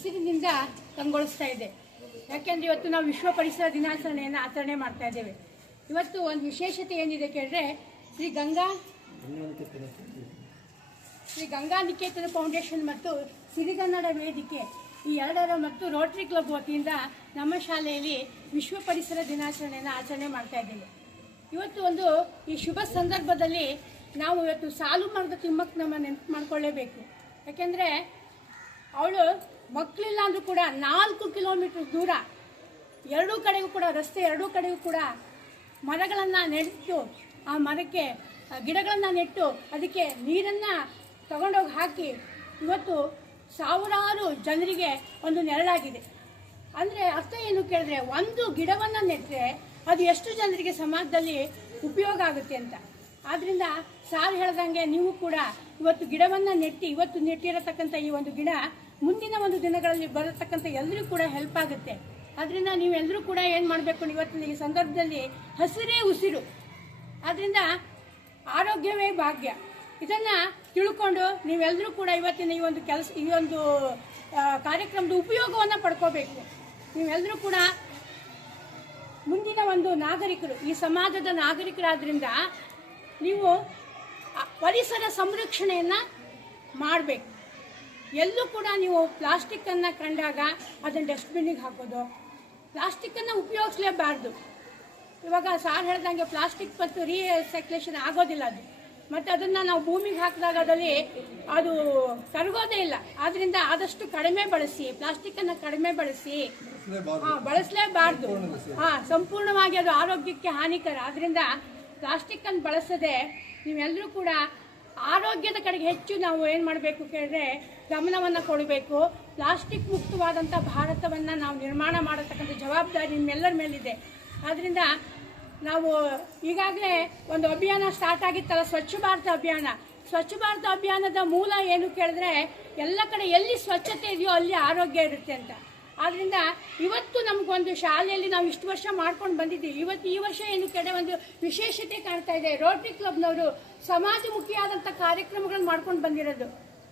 ಹಸಿರಿನಿಂದ ಕಂಗೊಳಿಸ್ತಾ ಇದೆ. ಯಾಕೆಂದರೆ ಇವತ್ತು ನಾವು ವಿಶ್ವ ಪರಿಸರ ದಿನಾಚರಣೆಯನ್ನು ಆಚರಣೆ ಮಾಡ್ತಾ ಇದ್ದೇವೆ. ಇವತ್ತು ಒಂದು ವಿಶೇಷತೆ ಏನಿದೆ ಕೇಳಿದ್ರೆ, ಶ್ರೀ ಗಂಗಾ ನಿಕೇತನ ಫೌಂಡೇಶನ್ ಮತ್ತು ಸಿರಿಗನ್ನಡ ವೇದಿಕೆ ಈ ಎರಡರ ಮತ್ತು ರೋಟರಿ ಕ್ಲಬ್ ವತಿಯಿಂದ ನಮ್ಮ ಶಾಲೆಯಲ್ಲಿ ವಿಶ್ವ ಪರಿಸರ ದಿನಾಚರಣೆಯನ್ನು ಆಚರಣೆ ಮಾಡ್ತಾ ಇದ್ದೇವೆ. ಇವತ್ತು ಈ ಶುಭ ಸಂದರ್ಭದಲ್ಲಿ ನಾವು ಇವತ್ತು ಸಾಲು ಮರದ ತಿಮ್ಮಕ್ಕನಮ್ಮ ನೆನಪು ಮಾಡ್ಕೊಳ್ಳೇಬೇಕು. ಯಾಕೆಂದರೆ ಅವಳು ಮಕ್ಕಳಿಲ್ಲ ಅಂದರೂ ಕೂಡ 4 ಕಿಲೋಮೀಟರ್ ದೂರ ಎರಡೂ ಕಡೆಗೂ ಕೂಡ ರಸ್ತೆ ಎರಡೂ ಕಡೆಗೂ ಕೂಡ ಮರಗಳನ್ನು ನೆಟ್ಟು ಆ ಮರಕ್ಕೆ ಗಿಡಗಳನ್ನು ನೆಟ್ಟು ಅದಕ್ಕೆ ನೀರನ್ನು ತಗೊಂಡೋಗಿ ಹಾಕಿ ಇವತ್ತು ಸಾವಿರಾರು ಜನರಿಗೆ ಒಂದು ನೆರಳಾಗಿದೆ. ಅಂದರೆ ಅರ್ಥ ಏನು ಕೇಳಿದ್ರೆ, ಒಂದು ಗಿಡವನ್ನು ನೆಟ್ಟರೆ ಅದು ಎಷ್ಟು ಜನರಿಗೆ ಸಮಾಜದಲ್ಲಿ ಉಪಯೋಗ ಆಗುತ್ತೆ ಅಂತ. ಆದ್ದರಿಂದ ಸಾರ್ ಹೇಳ್ದಂಗೆ ನೀವು ಕೂಡ ಇವತ್ತು ಗಿಡವನ್ನು ನೆಟ್ಟಿ ಇವತ್ತು ನೆಟ್ಟಿರತಕ್ಕಂಥ ಈ ಒಂದು ಗಿಡ ಮುಂದಿನ ಒಂದು ದಿನಗಳಲ್ಲಿ ಬರತಕ್ಕಂಥ ಎಲ್ಲರಿಗೂ ಕೂಡ ಹೆಲ್ಪ್ ಆಗುತ್ತೆ. ಆದ್ದರಿಂದ ನೀವೆಲ್ಲರೂ ಕೂಡ ಏನು ಮಾಡಬೇಕು, ಇವತ್ತಿನ ಈ ಸಂದರ್ಭದಲ್ಲಿ ಹಸಿರೇ ಉಸಿರು, ಆದ್ದರಿಂದ ಆರೋಗ್ಯವೇ ಭಾಗ್ಯ, ಇದನ್ನು ತಿಳ್ಕೊಂಡು ನೀವೆಲ್ಲರೂ ಕೂಡ ಇವತ್ತಿನ ಈ ಒಂದು ಕಾರ್ಯಕ್ರಮದ ಉಪಯೋಗವನ್ನು ಪಡ್ಕೋಬೇಕು. ನೀವೆಲ್ಲರೂ ಕೂಡ ಮುಂದಿನ ಒಂದು ನಾಗರಿಕರು, ಈ ಸಮಾಜದ ನಾಗರಿಕರಾದ್ರಿಂದ ನೀವು ಪರಿಸರ ಸಂರಕ್ಷಣೆಯನ್ನು ಮಾಡಬೇಕು. ಎಲ್ಲೂ ಕೂಡ ನೀವು ಪ್ಲಾಸ್ಟಿಕ್ಕನ್ನು ಕಂಡಾಗ ಅದನ್ನು ಡಸ್ಟ್ಬಿನ್ನಿಗೆ ಹಾಕೋದು, ಪ್ಲಾಸ್ಟಿಕ್ಕನ್ನು ಉಪಯೋಗಿಸಲೇಬಾರ್ದು. ಇವಾಗ ಸಾರ್ ಹೇಳ್ದಂಗೆ ಪ್ಲಾಸ್ಟಿಕ್ ಮತ್ತು ರೀಸೈಕ್ಲೇಷನ್ ಆಗೋದಿಲ್ಲ ಅದು, ಮತ್ತು ಅದನ್ನು ನಾವು ಭೂಮಿಗೆ ಹಾಕಿದಾಗ ಅದು ಕರಗೋದೇ ಇಲ್ಲ. ಆದ್ದರಿಂದ ಆದಷ್ಟು ಕಡಿಮೆ ಬಳಸಿ, ಪ್ಲಾಸ್ಟಿಕ್ಕನ್ನು ಕಡಿಮೆ ಬಳಸಲೇಬಾರ್ದು. ಸಂಪೂರ್ಣವಾಗಿ ಅದು ಆರೋಗ್ಯಕ್ಕೆ ಹಾನಿಕರ. ಆದ್ದರಿಂದ ಪ್ಲಾಸ್ಟಿಕ್ಕನ್ನು ಬಳಸದೆ ನೀವೆಲ್ಲರೂ ಕೂಡ ಆರೋಗ್ಯದ ಕಡೆಗೆ ಹೆಚ್ಚು ನಾವು ಏನು ಮಾಡಬೇಕು ಕೇಳಿದ್ರೆ ಗಮನವನ್ನು ಕೊಡಬೇಕು. ಪ್ಲಾಸ್ಟಿಕ್ ಮುಕ್ತವಾದಂಥ ಭಾರತವನ್ನು ನಾವು ನಿರ್ಮಾಣ ಮಾಡತಕ್ಕಂಥ ಜವಾಬ್ದಾರಿ ನಿಮ್ಮೆಲ್ಲರ ಮೇಲಿದೆ. ಆದ್ದರಿಂದ ನಾವು ಈಗಾಗಲೇ ಒಂದು ಅಭಿಯಾನ ಸ್ಟಾರ್ಟ್ ಆಗಿತ್ತಲ್ಲ, ಸ್ವಚ್ಛ ಭಾರತ ಅಭಿಯಾನ. ಸ್ವಚ್ಛ ಭಾರತ ಅಭಿಯಾನದ ಮೂಲ ಏನು ಕೇಳಿದ್ರೆ, ಎಲ್ಲ ಕಡೆ ಎಲ್ಲಿ ಸ್ವಚ್ಛತೆ ಇದೆಯೋ ಅಲ್ಲಿ ಆರೋಗ್ಯ ಇರುತ್ತೆ ಅಂತ. ಆದ್ದರಿಂದ ಇವತ್ತು ನಮಗೊಂದು ಶಾಲೆಯಲ್ಲಿ ನಾವು ಇಷ್ಟು ವರ್ಷ ಮಾಡ್ಕೊಂಡು ಬಂದಿದ್ದೀವಿ. ಈ ವರ್ಷ ಏನು ಕಡೆ ಒಂದು ವಿಶೇಷತೆ ಕಾಣ್ತಾ ಇದೆ. ರೋಟರಿ ಕ್ಲಬ್ನವರು ಸಮಾಜಮುಖಿಯಾದಂಥ ಕಾರ್ಯಕ್ರಮಗಳನ್ನು ಮಾಡ್ಕೊಂಡು ಬಂದಿರೋದು.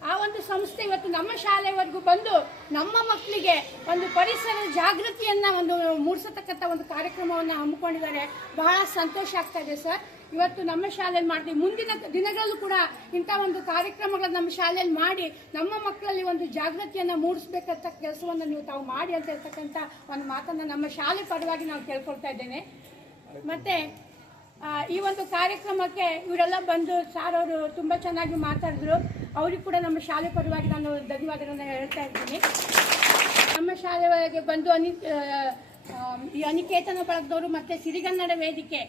ಆ ಒಂದು ಸಂಸ್ಥೆ ಇವತ್ತು ನಮ್ಮ ಶಾಲೆವರೆಗೂ ಬಂದು ನಮ್ಮ ಮಕ್ಕಳಿಗೆ ಒಂದು ಪರಿಸರ ಜಾಗೃತಿಯನ್ನು ಮೂಡಿಸತಕ್ಕಂಥ ಒಂದು ಕಾರ್ಯಕ್ರಮವನ್ನು ಹಮ್ಮಿಕೊಂಡಿದ್ದಾರೆ. ಬಹಳ ಸಂತೋಷ ಆಗ್ತಾ ಇದೆ ಸರ್. ಇವತ್ತು ನಮ್ಮ ಶಾಲೆಯಲ್ಲಿ ಮಾಡ್ತೀವಿ, ಮುಂದಿನ ದಿನಗಳಲ್ಲೂ ಕೂಡ ಇಂಥ ಒಂದು ಕಾರ್ಯಕ್ರಮಗಳನ್ನು ನಮ್ಮ ಶಾಲೆಯಲ್ಲಿ ಮಾಡಿ ನಮ್ಮ ಮಕ್ಕಳಲ್ಲಿ ಒಂದು ಜಾಗೃತಿಯನ್ನು ಮೂಡಿಸಬೇಕಂತ ಕೆಲಸವನ್ನು ನೀವು ತಾವು ಮಾಡಿ ಅಂತ ಹೇಳ್ತಕ್ಕಂಥ ಒಂದು ಮಾತನ್ನು ನಮ್ಮ ಶಾಲೆ ಪರವಾಗಿ ನಾವು ಕೇಳ್ಕೊಳ್ತಾ ಇದ್ದೇನೆ. ಮತ್ತು ಈ ಒಂದು ಕಾರ್ಯಕ್ರಮಕ್ಕೆ ಇವರೆಲ್ಲ ಬಂದು ಸಾರ್ ಅವರು ತುಂಬ ಚೆನ್ನಾಗಿ ಮಾತಾಡಿದ್ರು. ಅವ್ರಿಗೆ ಕೂಡ ನಮ್ಮ ಶಾಲೆ ಪರವಾಗಿ ನಾನು ಧನ್ಯವಾದಗಳನ್ನು ಹೇಳ್ತಾ ಇದ್ದೀನಿ. ನಮ್ಮ ಶಾಲೆಗೆ ಬಂದು ಈ ಅನಿಕೇತನ ಬಳಗದವರು ಮತ್ತು ಸಿರಿಗನ್ನಡ ವೇದಿಕೆ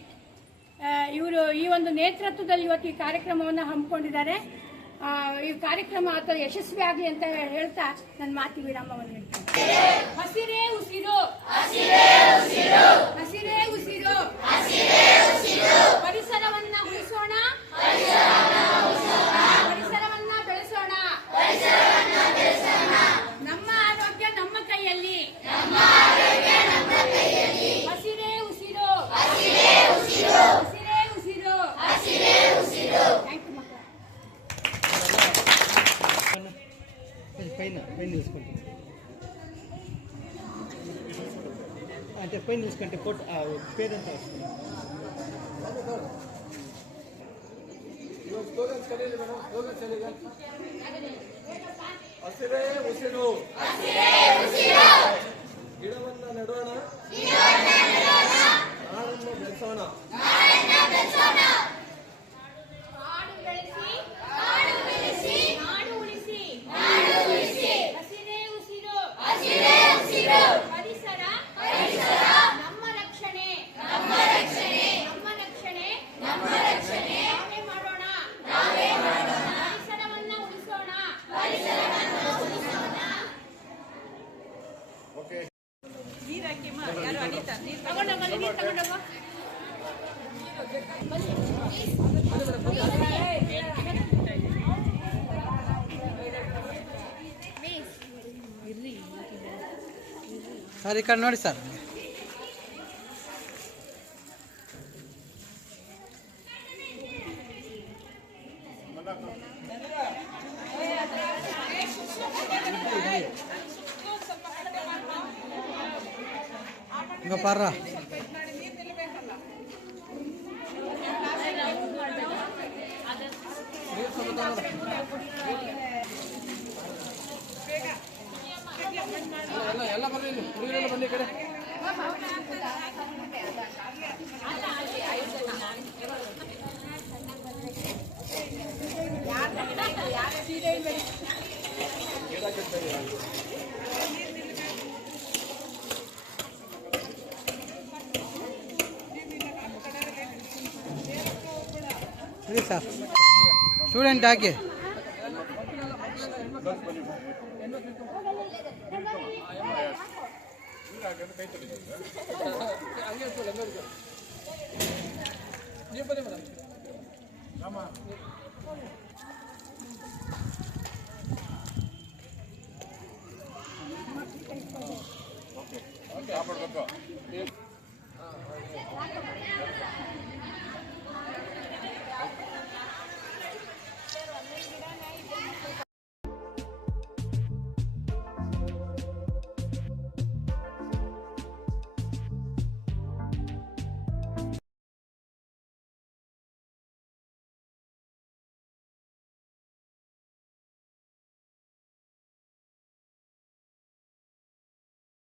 ಇವರು ಈ ಒಂದು ನೇತೃತ್ವದಲ್ಲಿ ಇವತ್ತು ಈ ಕಾರ್ಯಕ್ರಮವನ್ನು ಹಮ್ಮಿಕೊಂಡಿದ್ದಾರೆ. ಈ ಕಾರ್ಯಕ್ರಮ ಅಥವಾ ಯಶಸ್ವಿ ಆಗಲಿ ಅಂತ ಹೇಳ್ತಾ ನನ್ನ ಮಾತಿ ವಿರಾಮವನ್ನು ನೀಡ್ತೀನಿ. ಹಸಿರೇ ಉಸಿರು, ಹಸಿರೇ ಉಸಿರು, ಪರಿಸರವನ್ನ ಉಳಿಸೋಣ, ಪರಿಸರವನ್ನ ಬೆಳೆಸೋಣ. ನಮ್ಮ ಆರೋಗ್ಯ ನಮ್ಮ ಕೈಯಲ್ಲಿ. ಹಸಿರೇ ಉಸಿರು, ಹಸಿರೇ ಉಸಿರು. ಥ್ಯಾಂಕ್ ಯು ಮಕ್ಕಳ. అంటే పైన చూసుకుంటే ఫోటో పేరంతా వస్తుంది. ಹಸಿರೇ ಉಸಿರು, ಗಿಡವನ್ನ ನೆಡೋಣ, ನಾಡನ್ನು ಬೆಳೆಸೋಣ. ಸರ್ ಈ ಕಡೆ ನೋಡಿ ಸರ್. ಈಗ ಪಾರ ಎಲ್ಲ ಬನ್ನಿ ಹುಡುಗರೆಲ್ಲ ಬನ್ನಿ ಈ ಕಡೆ ಸರಿ ಸರ್ ಸ್ಟೂಡೆಂಟ್ ಹಾಕಿ ನೀವು ಬನ್ನಿ ಮೇಡಮ್ ಓಕೆ